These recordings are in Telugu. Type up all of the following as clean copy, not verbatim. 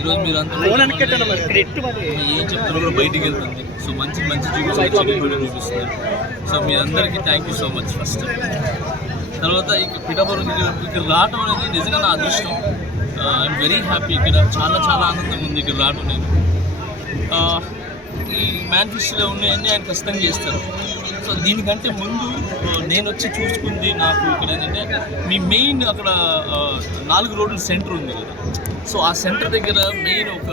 ఈరోజు మీరు అంతా ఏం చెప్తారో కూడా బయటికి వెళ్తుంది. సో మంచి చూపిస్తున్నారు. సో మీ అందరికీ thank you so much. First తర్వాత పిఠాపురం ఇక్కడ రావటం అనేది నిజంగా నా అదృష్టం. I'm very happy. ఇక్కడ చాలా ఆనందంగా ఉంది ఇక్కడ రావటం అనేది. ఈ మేనిఫెస్టోలో ఉన్నాయన్నీ ఆయన ఖచ్చితంగా చేస్తారు. సో దీనికంటే ముందు నేను వచ్చి చూసుకుంది నాకు ఇక్కడ ఏంటంటే మీ మెయిన్ అక్కడ 4 రోడ్ల సెంటర్ ఉంది కదా. సో ఆ సెంటర్ దగ్గర మెయిన్ ఒక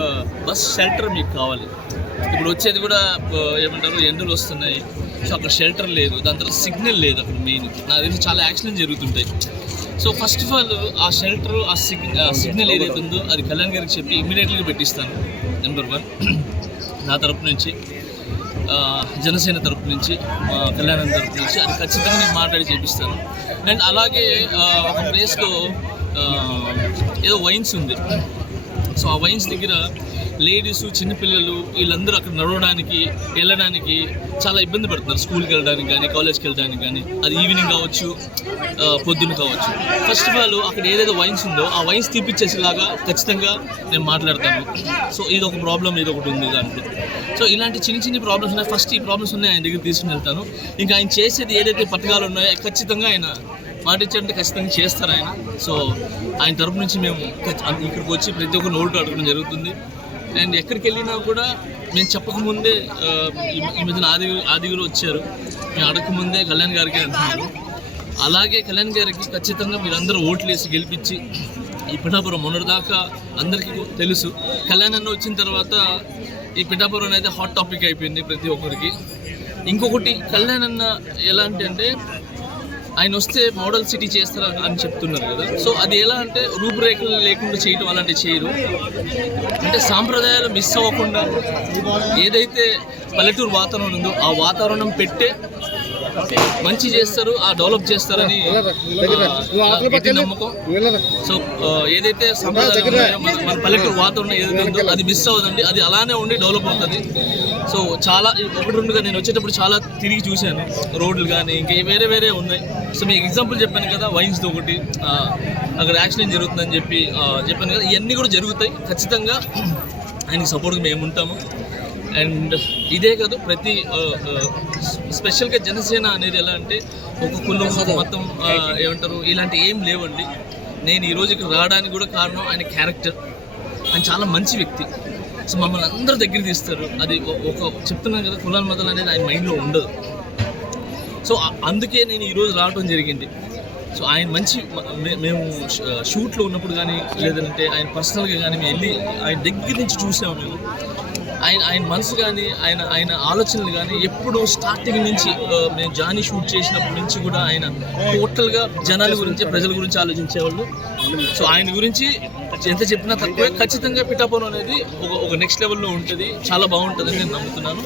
బస్ షెల్టర్ మీకు కావాలి. ఇప్పుడు వచ్చేది కూడా ఏమంటారు ఎండలు వస్తున్నాయి. సో అక్కడ షెల్టర్ లేదు, దాని తర్వాత సిగ్నల్ లేదు అక్కడ మెయిన్. నాకు తెలిసి చాలా యాక్సిడెంట్ జరుగుతుంటాయి. సో ఫస్ట్ ఆఫ్ ఆల్ ఆ షెల్టర్ ఆ సిగ్నల్ ఏదైతే ఉందో అది కళ్యాణ్ గారికి చెప్పి ఇమీడియట్గా పెట్టిస్తాను. నెంబర్ 1 నా తరపు నుంచి, జనసేన తరపు నుంచి, కళ్యాణం తరపు నుంచి అది ఖచ్చితంగా నేను మాట్లాడి చేపిస్తాను. అండ్ అలాగే ఒక ప్లేస్లో ఏదో వైన్స్ ఉంది. సో ఆ వైన్స్ దగ్గర లేడీస్, చిన్నపిల్లలు వీళ్ళందరూ అక్కడ నడవడానికి వెళ్ళడానికి చాలా ఇబ్బంది పడుతున్నారు. స్కూల్కి వెళ్ళడానికి కానీ, కాలేజ్కి వెళ్ళడానికి కానీ, అది ఈవినింగ్ కావచ్చు, పొద్దున్న కావచ్చు. ఫస్ట్ ఆఫ్ ఆల్ అక్కడ ఏదైతే వైన్స్ ఉందో ఆ వైన్స్ తీపిచ్చేసేలాగా ఖచ్చితంగా నేను మాట్లాడతాను. సో ఇది ఒక ప్రాబ్లం, ఇది ఒకటి ఉంది దాంట్లో. సో ఇలాంటి చిన్న ప్రాబ్లమ్స్ ఉన్నాయి. ఫస్ట్ ఈ ప్రాబ్లమ్స్ ఉన్నాయి ఆయన దగ్గర తీసుకుని వెళ్తాను. ఇంకా ఆయన చేసేది ఏదైతే పథకాలు ఉన్నాయో ఖచ్చితంగా ఆయన మాట ఇచ్చారంటే ఖచ్చితంగా చేస్తారు ఆయన. సో ఆయన తరపు నుంచి మేము ఇక్కడికి వచ్చి ప్రతి ఒక్క నోటు అడగడం జరుగుతుంది. అండ్ ఎక్కడికి వెళ్ళినా కూడా మేము చెప్పకముందే ఈ మధ్యన ఆదిగురు వచ్చారు, మేము అడగకముందే కళ్యాణ్ గారికి అంటున్నారు. అలాగే కళ్యాణ్ గారికి ఖచ్చితంగా మీరందరూ ఓట్లు వేసి గెలిపించి ఈ పిఠాపురం మొన్నటిదాకా అందరికీ తెలుసు. కళ్యాణ్ అన్న వచ్చిన తర్వాత ఈ పిఠాపురం అనేది హాట్ టాపిక్ అయిపోయింది ప్రతి ఒక్కరికి. ఇంకొకటి కళ్యాణ్ అన్న ఎలాంటి అంటే ఆయన వస్తే మోడల్ సిటీ చేస్తారు అని చెప్తున్నారు కదా. సో అది ఎలా అంటే రూపురేఖలు లేకుండా చేయడం అలాంటివి చేయరు. అంటే సాంప్రదాయాలు మిస్ అవ్వకుండా ఏదైతే పల్లెటూరు వాతావరణం ఉందో ఆ వాతావరణం పెట్టే మంచి చేస్తారు, ఆ డెవలప్ చేస్తారని గట్టి నమ్మకం. సో ఏదైతే సంప్రదాయం ఉన్నాయో మన పల్లెటూరు వాతావరణం ఏదైతే ఉందో అది మిస్ అవ్వదండి, అది అలానే ఉండి డెవలప్ అవుతుంది. సో చాలా 1-2గా నేను వచ్చేటప్పుడు చాలా తిరిగి చూశాను రోడ్లు కానీ ఇంకా వేరే ఉన్నాయి. సో మీకు ఎగ్జాంపుల్ చెప్పాను కదా, వైన్స్తో ఒకటి అక్కడ యాక్సిడెంట్ జరుగుతుందని చెప్పాను కదా. ఇవన్నీ కూడా జరుగుతాయి. ఖచ్చితంగా ఆయనకి సపోర్ట్గా మేము ఉంటాము. అండ్ ఇదే కాదు, ప్రతి స్పెషల్గా జనసేన అనేది ఎలా అంటే ఒక కులం మొత్తం ఏమంటారు ఇలాంటి ఏం లేవండి. నేను ఈరోజు ఇక్కడ రావడానికి కూడా కారణం ఆయన క్యారెక్టర్. ఆయన చాలా మంచి వ్యక్తి. సో మమ్మల్ని అందరూ దగ్గర తీస్తారు. అది ఒక చెప్తున్నాను కదా, కులాల మతాలు అనేది ఆయన మైండ్లో ఉండదు. సో అందుకే నేను ఈరోజు రావడం జరిగింది. సో ఆయన మంచి మేము షూట్లో ఉన్నప్పుడు కానీ లేదంటే ఆయన పర్సనల్గా కానీ మేము వెళ్ళి ఆయన దగ్గర నుంచి చూసాము. మేము ఆయన మనసు కానీ ఆయన ఆలోచనలు కానీ ఎప్పుడు స్టార్టింగ్ నుంచి మేము జానీ షూట్ చేసినప్పటి నుంచి కూడా ఆయన టోటల్గా జనాల గురించి, ప్రజల గురించి ఆలోచించేవాళ్ళు. సో ఆయన గురించి ఎంత చెప్పినా తక్కువే. ఖచ్చితంగా పిఠాపురం అనేది ఒక నెక్స్ట్ లెవెల్లో ఉంటుంది, చాలా బాగుంటుందని నేను నమ్ముతున్నాను.